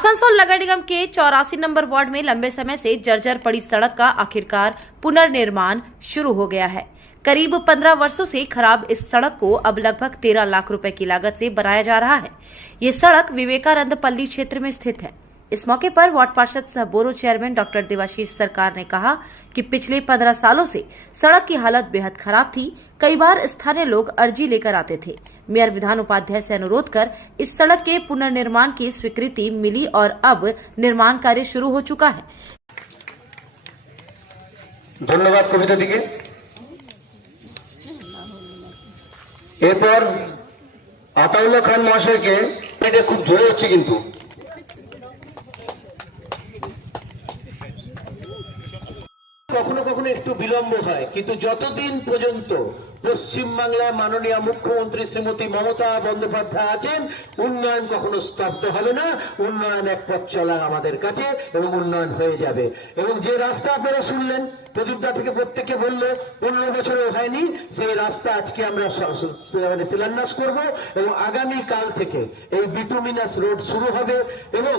आसनसोल नगर निगम के 84 number ward में लंबे समय से जर्जर पड़ी सड़क का आखिरकार पुनर्निर्माण शुरू हो गया है। करीब 15 वर्षों से खराब इस सड़क को अब लगभग 13 लाख रुपए की लागत से बनाया जा रहा है। ये सड़क विवेकानंद पल्ली क्षेत्र में स्थित है। इस मौके पर वार्ड पार्षद सह बोरो चेयरमैन डॉक्टर देवाशीष सरकार ने कहा कि पिछले 15 सालों से सड़क की हालत बेहद खराब थी। कई बार स्थानीय लोग अर्जी लेकर आते थे। मेयर विधान उपाध्याय से अनुरोध कर इस सड़क के पुनर्निर्माण की स्वीकृति मिली और अब निर्माण कार्य शुरू हो चुका है। धन्यवाद कविता दी के एरपर आताउल्लाह खान महाशय के এটা খুব জোরে হচ্ছে কিন্তু কখনো কখনো একটু বিলম্ব হয় কিন্তু যতদিন পর্যন্ত পশ্চিমবাংলার মাননীয় মুখ্যমন্ত্রী শ্রীমতী মমতা বন্দ্যোপাধ্যায় আছেন উন্নয়ন কখনো স্তব্ধ হবে না। উন্নয়ন এক পথ চলা আমাদের কাছে এবং উন্নয়ন হয়ে যাবে। এবং যে রাস্তা আপনারা শুনলেন প্রদীপদা থেকে প্রত্যেকে বললো 15 বছরেও হয়নি, সেই রাস্তা আজকে আমরা শিলান্যাস করব এবং আগামী কাল থেকে এই বিটুমিনাস রোড শুরু হবে এবং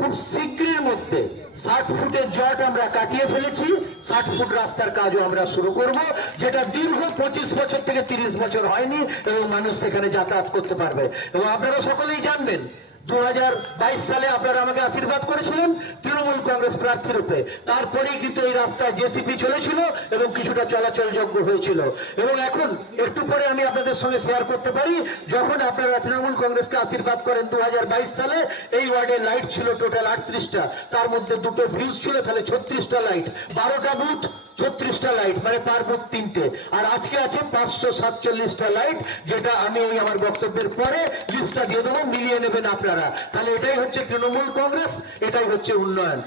খুব শীঘ্রের মধ্যে 60 ফুটের জট আমরা কাটিয়ে ফেলেছি। 60 ফুট রাস্তার কাজও আমরা শুরু করব, যেটা দীর্ঘ 25 বছর থেকে 30 বছর হয়নি এবং মানুষ সেখানে যাতায়াত করতে পারবে। এবং আপনারা সকলেই জানবেন 2022 সালে আপনারা আমাকে আশীর্বাদ করেছিলেন তৃণমূল কংগ্রেস প্রার্থী রূপে। তারপরেই কিন্তু এই রাস্তায় জেসিপি চলেছিল এবং কিছুটা চলাচলযোগ্য হয়েছিল। এবং এখন একটু পরে আমি আপনাদের সঙ্গে শেয়ার করতে পারি, যখন আপনারা তৃণমূল কংগ্রেসকে আশীর্বাদ করেন 2022 সালে এই ওয়ার্ডে লাইট ছিল টোটাল 38টা, তার মধ্যে দুটো ফিউজ ছিল, তাহলে 36টা লাইট, 12টা বুথ 36টা লাইট, মানে পার বুথ 3টে। আর আজকে আছে 547টা লাইট, যেটা আমি আমার বক্তব্যের পরে লিস্টটা দিয়ে দেবো, মিলিয়ে নেবেন আপনারা। তাহলে এটাই হচ্ছে তৃণমূল কংগ্রেস, এটাই হচ্ছে উন্নয়ন।